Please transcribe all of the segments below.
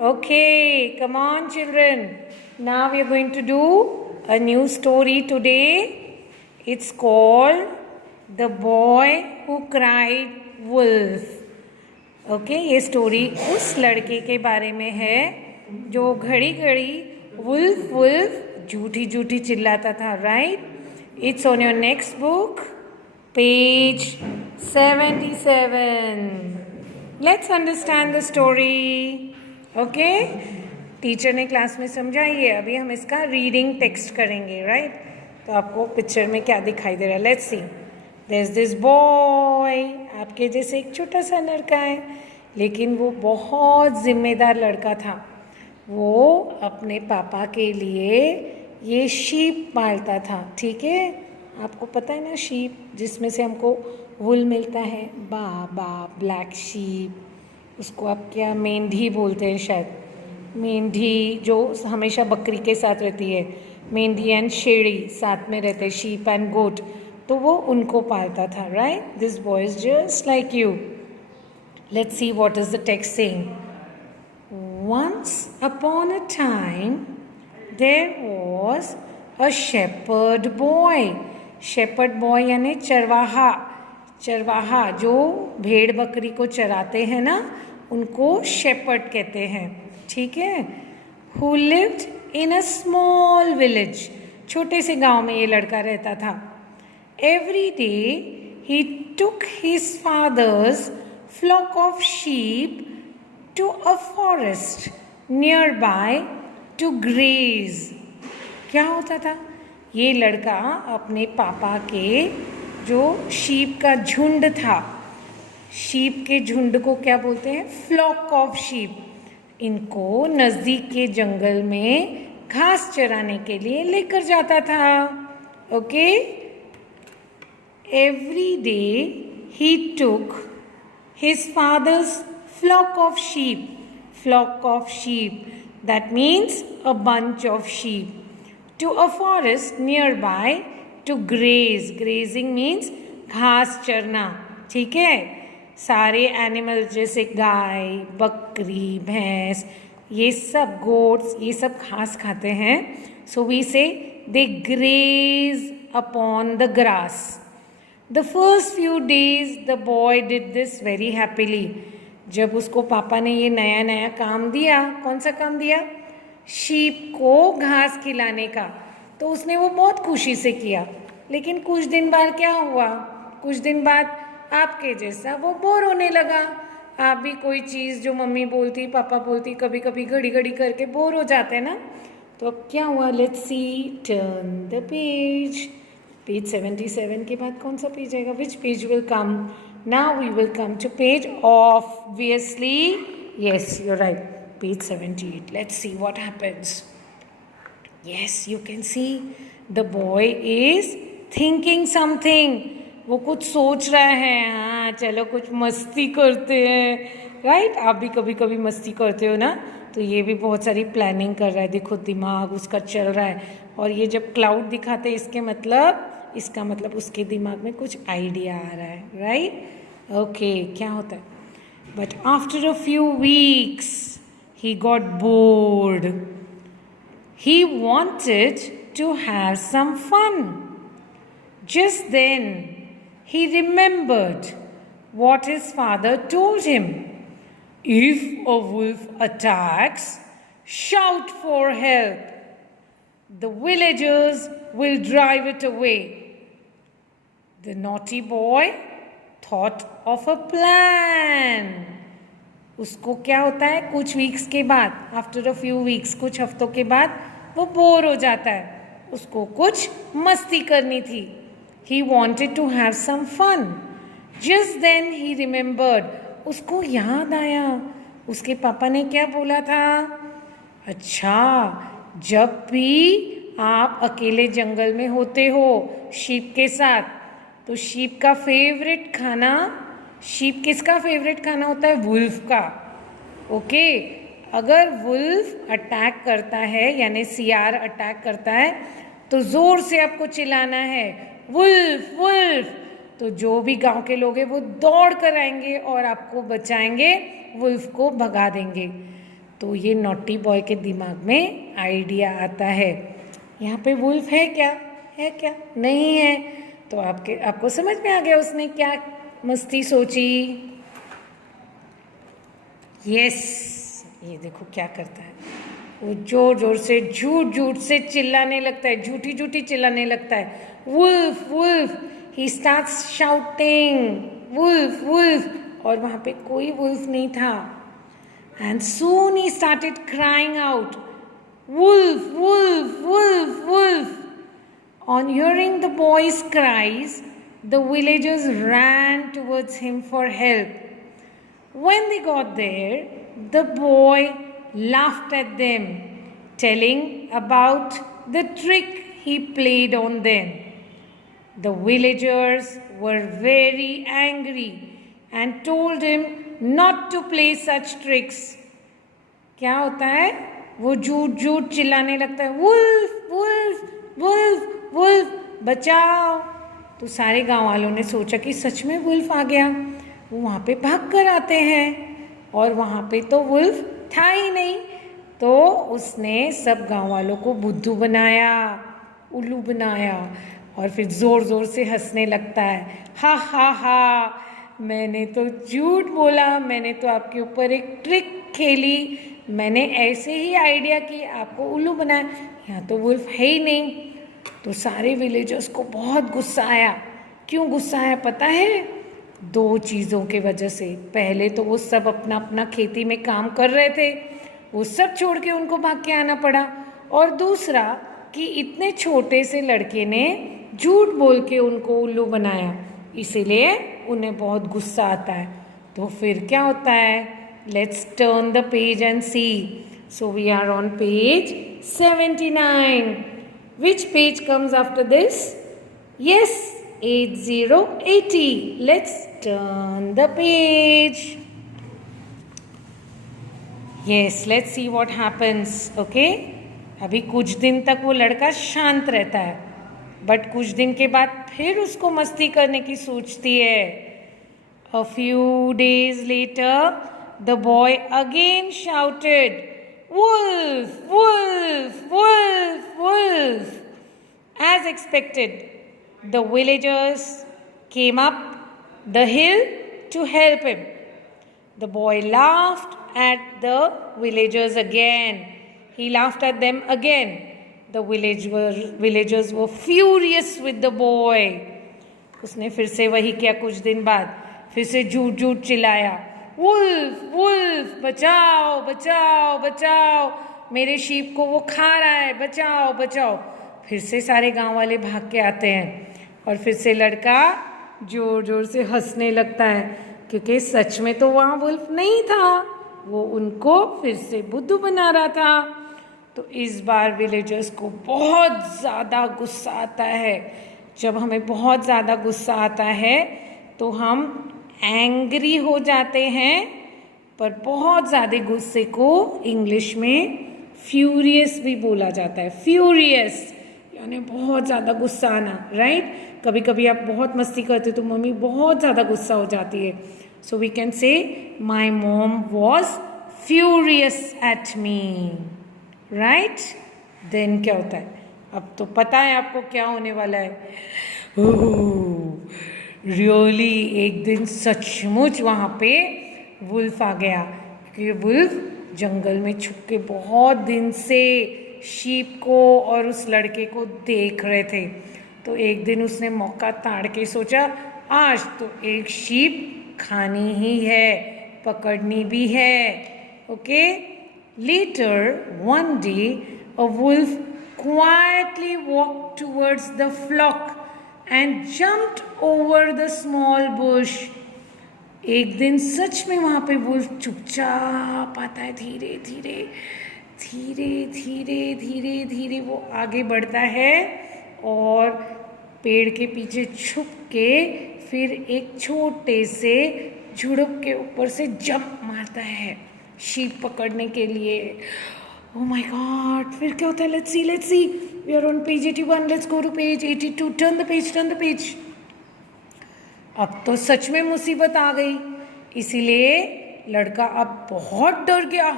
Okay, come on, children. Now we are going to do a new story today. It's called The Boy Who Cried Wolf. Okay, ये story उस लड़के के बारे में है जो घड़ी घड़ी वुल्फ वुल्फ झूठी झूठी चिल्लाता था. Right? It's on your next book, page 77. Let's understand the story. Okay, teacher ने क्लास में समझाई है. अभी हम इसका रीडिंग टेक्स्ट करेंगे. राइट? तो आपको पिक्चर में क्या दिखाई दे रहा है? Let's see. There is this boy. आपके जैसे एक छोटा सा लड़का है, लेकिन वो बहुत जिम्मेदार लड़का था. वो अपने पापा के लिए ये शीप पालता था. ठीक है, आपको पता है ना, शीप जिसमें से हमको वुल मिलता है. बाबा ब्लैक शीप, उसको आप क्या मेंढी बोलते हैं शायद. मेंढी जो हमेशा बकरी के साथ रहती है. मेंढी एंड शेड़ी साथ में रहते हैं, शीप एंड गोट. तो वो उनको पालता था. Right? This boy is just like you. Let's see what is the text saying. Once upon a time there was a shepherd boy. shepherd boy यानी चरवाहा. चरवाहा जो भेड़ बकरी को चराते हैं ना, उनको शेपर्ड कहते हैं. ठीक है? Who lived in a small village. छोटे से गांव में ये लड़का रहता था. Every day he took his father's flock of sheep to a forest nearby to graze. क्या होता था? ये लड़का अपने पापा के जो शीप का झुंड था, शीप के झुंड को क्या बोलते हैं? Flock of sheep. इनको नज़दीक के जंगल में घास चराने के लिए लेकर जाता था. Okay? Every day he took his father's flock of sheep. Flock of sheep, that means a bunch of sheep, to a forest nearby to graze. Grazing means घास चरना. ठीक है? सारे एनिमल जैसे गाय, बकरी, भैंस, ये सब गोट्स, ये सब घास खाते हैं. So we say they graze upon the grass. The first few days the boy did this very happily. जब उसको पापा ने ये नया नया काम दिया, कौन सा काम दिया? शीप को घास खिलाने का, तो उसने वो बहुत खुशी से किया. लेकिन कुछ दिन बाद क्या हुआ? कुछ दिन बाद आपके जैसा वो बोर होने लगा. आप भी कोई चीज़ जो मम्मी बोलती, पापा बोलती, कभी कभी घड़ी घड़ी करके बोर हो जाते हैं ना. तो अब क्या हुआ? Let's see. Turn the page. Page 77 के बाद कौन सा पेज आएगा? Which page will come? Now we will come to page obviously. Yes, you are right. Page 78. Let's see what happens. Yes, you can see the boy is thinking something. वो कुछ सोच रहा है. हाँ, चलो कुछ मस्ती करते हैं. राइट? आप भी कभी कभी मस्ती करते हो ना, तो ये भी बहुत सारी प्लानिंग कर रहा है. देखो, दिमाग उसका चल रहा है. और ये जब क्लाउड दिखाते हैं, इसका मतलब उसके दिमाग में कुछ आइडिया आ रहा है. राइट? ओके, क्या होता है? But after a few weeks he got bored. He wanted to have some fun. Just then, he remembered what his father told him. If a wolf attacks, shout for help. The villagers will drive it away. The naughty boy thought of a plan. उसको क्या होता है? कुछ weeks के बाद, after a few weeks, कुछ हफ्तों के बाद वो बोर हो जाता है. उसको कुछ मस्ती करनी थी. He wanted to have some fun. Just then he remembered. उसको याद आया उसके पापा ने क्या बोला था. अच्छा, जब भी आप अकेले जंगल में होते हो शीप के साथ, तो शीप का फेवरेट खाना, शीप किसका फेवरेट खाना होता है? वुल्फ का. ओके? अगर वुल्फ अटैक करता है, यानी सियार अटैक करता है, तो ज़ोर से आपको चिल्लाना है, वुल्फ वुल्फ. तो जो भी गांव के लोग हैं वो दौड़ कर आएंगे और आपको बचाएंगे, वुल्फ को भगा देंगे. तो ये नॉटी बॉय के दिमाग में आइडिया आता है, यहाँ पे वुल्फ है क्या, है क्या, नहीं है। तो आपको समझ में आ गया उसने क्या मस्ती सोची। यस, ये देखो क्या करता है, वो जोर जोर से झूठ झूठ से चिल्लाने लगता है, झूठी झूठी चिल्लाने लगता है, wolf wolf. He starts shouting wolf wolf, और वहाँ पे कोई वुल्फ नहीं था। And soon he started crying out, wolf wolf wolf wolf. On hearing the boy's cries, the villagers ran towards him for help. When they got there, the boy laughed at them, telling about the trick he played on them. The villagers were very angry and told him not to play such tricks. क्या होता है, वो झूठ झूठ चिल्लाने लगता है, wolf wolf wolf wolf, बचाओ। तो सारे गांव वालों ने सोचा कि सच में वुल्फ आ गया। वो वहाँ पे भाग कर आते हैं और वहाँ पे तो वुल्फ था ही नहीं। तो उसने सब गांव वालों को बुद्धू बनाया, उल्लू बनाया, और फिर ज़ोर ज़ोर से हंसने लगता है, हा हा हा, मैंने तो झूठ बोला, मैंने तो आपके ऊपर एक ट्रिक खेली, मैंने ऐसे ही आइडिया की आपको उल्लू बनाया, यहाँ तो वुल्फ है ही नहीं। तो सारे विलेजर्स को बहुत गुस्सा आया। क्यों गुस्सा आया पता है? दो चीज़ों के वजह से। पहले तो वो सब अपना अपना खेती में काम कर रहे थे, वो सब छोड़ के उनको भाग के आना पड़ा। और दूसरा कि इतने छोटे से लड़के ने झूठ बोल के उनको उल्लू बनाया, इसीलिए उन्हें बहुत गुस्सा आता है। तो फिर क्या होता है? Let's turn the page and see. So we are on page 79. Which page comes after this? Yes, 8080. Let's turn the page. Yes, let's see what happens. Okay? अभी कुछ दिन तक वो लड़का शांत रहता है, बट कुछ दिन के बाद फिर उसको मस्ती करने की सोचती है। A few days later, the boy again shouted, Wolf, wolf, wolf, wolf. As expected, the villagers came up the hill to help him. The boy laughed at the villagers again. He laughed at them again. The villagers were furious with the boy. उसने फिर से वही किया। कुछ दिन बाद फिर से झूठ झूठ चिल्लाया, वुल्फ वुल्फ, बचाओ बचाओ बचाओ, मेरे शीप को वो खा रहा है, बचाओ बचाओ। फिर से सारे गांव वाले भाग के आते हैं और फिर से लड़का जोर जोर से हंसने लगता है, क्योंकि सच में तो वहाँ वुल्फ नहीं था, वो उनको फिर से बुद्धू बना रहा था। तो इस बार विलेजर्स को बहुत ज़्यादा गुस्सा आता है। जब हमें बहुत ज़्यादा गुस्सा आता है तो हम एंग्री हो जाते हैं, पर बहुत ज़्यादा गुस्से को इंग्लिश में फ्यूरियस भी बोला जाता है। फ्यूरियस यानी बहुत ज़्यादा गुस्सा आना, राइट? कभी कभी आप बहुत मस्ती करते तो मम्मी बहुत ज़्यादा गुस्सा हो जाती है। सो we can say my mom was furious at me, right? Then क्या होता है? अब तो पता है आपको क्या होने वाला है। रियली एक दिन सचमुच वहाँ पे वुल्फ आ गया, क्योंकि वुल्फ जंगल में छुप के बहुत दिन से शीप को और उस लड़के को देख रहे थे। तो एक दिन उसने मौका ताड़ के सोचा, आज तो एक शीप खानी ही है, पकड़नी भी है। Okay, later one day a wolf quietly walked towards the flock and jumped over the small bush. एक दिन सच में वहाँ पे वुल्फ चुपचाप आता है, धीरे धीरे धीरे धीरे धीरे धीरे वो आगे बढ़ता है और पेड़ के पीछे छुप के फिर एक छोटे से झुड़प के ऊपर से जंप मारता है शीप पकड़ने के लिए। Oh my God! फिर क्या होता है? Let's see. We are on page 81. Let's go to page 82. Turn the page. अब तो सच में मुसीबत आ गई, इसीलिए लड़का अब बहुत डर गया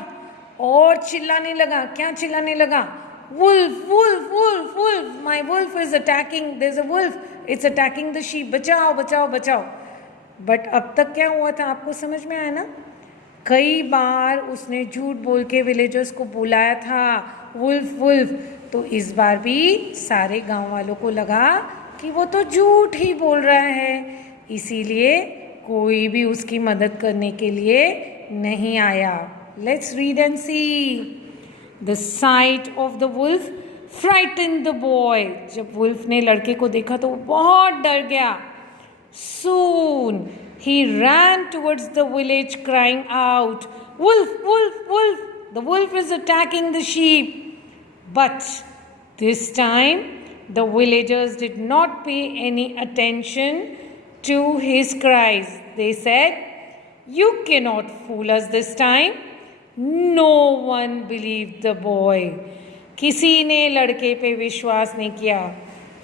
और चिल्लाने लगा। क्या चिल्लाने लगा? Wolf wolf wolf wolf, my wolf is attacking, there is a wolf, it's attacking the sheep, बचाओ बचाओ बचाओ। बट अब तक क्या हुआ था आपको समझ में आया ना? कई बार उसने झूठ बोल के विलेजर्स को बुलाया था वुल्फ वुल्फ, तो इस बार भी सारे गांव वालों को लगा कि वो तो झूठ ही बोल रहा है, इसीलिए कोई भी उसकी मदद करने के लिए नहीं आया। Let's read and see. The sight of the wolf frighten the boy. जब वुल्फ ने लड़के को देखा तो वो बहुत डर गया। Soon he ran towards the village crying out, "Wolf, wolf, wolf! The wolf is attacking the sheep." But this time the villagers did not pay any attention to his cries. They said, "You cannot fool us this time." No one believed the boy. किसी ने लड़के पे विश्वास नहीं किया।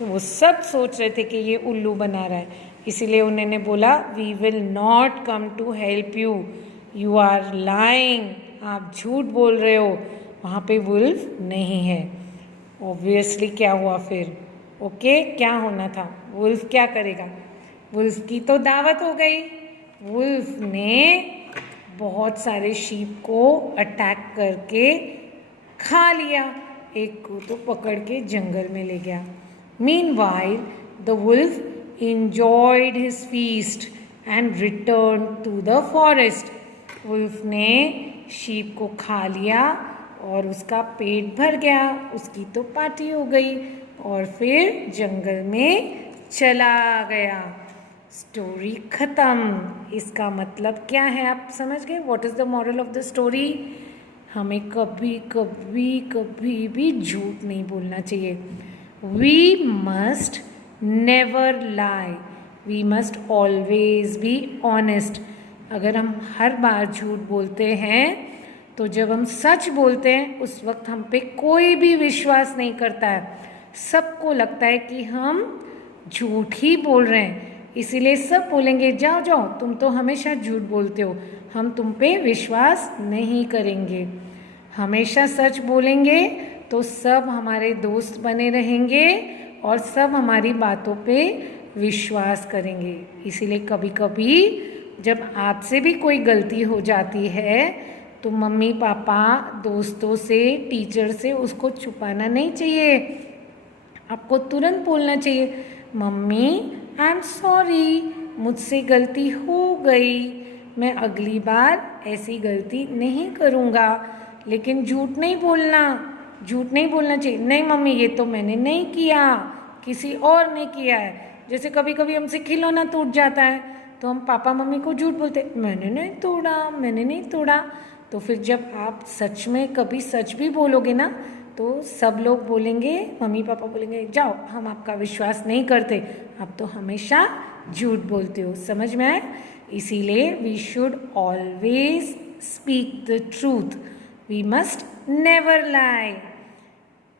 वो सब सोच रहे थे कि ये उल्लू बना रहा है, इसीलिए उन्होंने बोला, we will not come to help you, you are lying, आप झूठ बोल रहे हो, वहाँ पे वुल्फ नहीं है। ऑब्वियसली क्या हुआ फिर? ओके, क्या होना था? वुल्फ क्या करेगा? वुल्फ की तो दावत हो गई। वुल्फ ने बहुत सारे शीप को अटैक करके खा लिया, एक को तो पकड़ के जंगल में ले गया। Meanwhile the wolf enjoyed his feast and returned to the forest. Wolf ने शीप को खा लिया और उसका पेट भर गया, उसकी तो पार्टी हो गई और फिर जंगल में चला गया। स्टोरी खत्म। इसका मतलब क्या है आप समझ गए? What is the moral of the story? हमें कभी कभी कभी भी झूठ नहीं बोलना चाहिए। We must never lie, we must always be honest. अगर हम हर बार झूठ बोलते हैं तो जब हम सच बोलते हैं उस वक्त हम पे कोई भी विश्वास नहीं करता है, सबको लगता है कि हम झूठ ही बोल रहे हैं, इसीलिए सब बोलेंगे जाओ जाओ तुम तो हमेशा झूठ बोलते हो, हम तुम पे विश्वास नहीं करेंगे। हमेशा सच बोलेंगे तो सब हमारे दोस्त बने रहेंगे और सब हमारी बातों पे विश्वास करेंगे। इसीलिए कभी कभी जब आपसे भी कोई गलती हो जाती है तो मम्मी पापा, दोस्तों से, टीचर से उसको छुपाना नहीं चाहिए, आपको तुरंत बोलना चाहिए, मम्मी आई एम सॉरी, मुझसे गलती हो गई, मैं अगली बार ऐसी गलती नहीं करूँगा। लेकिन झूठ नहीं बोलना, झूठ नहीं बोलना चाहिए, नहीं मम्मी ये तो मैंने नहीं किया, किसी और ने किया है। जैसे कभी कभी हमसे खिलौना टूट जाता है तो हम पापा मम्मी को झूठ बोलते, मैंने नहीं तोड़ा, मैंने नहीं तोड़ा। तो फिर जब आप सच में कभी सच भी बोलोगे ना तो सब लोग बोलेंगे, मम्मी पापा बोलेंगे जाओ हम आपका विश्वास नहीं करते, आप तो हमेशा झूठ बोलते हो। समझ में आए? इसीलिए we should always speak the truth, we must never lie.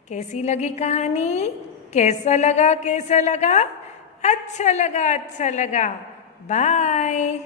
कैसी लगी कहानी? कैसा लगा? कैसा लगा? अच्छा लगा, अच्छा लगा। बाय।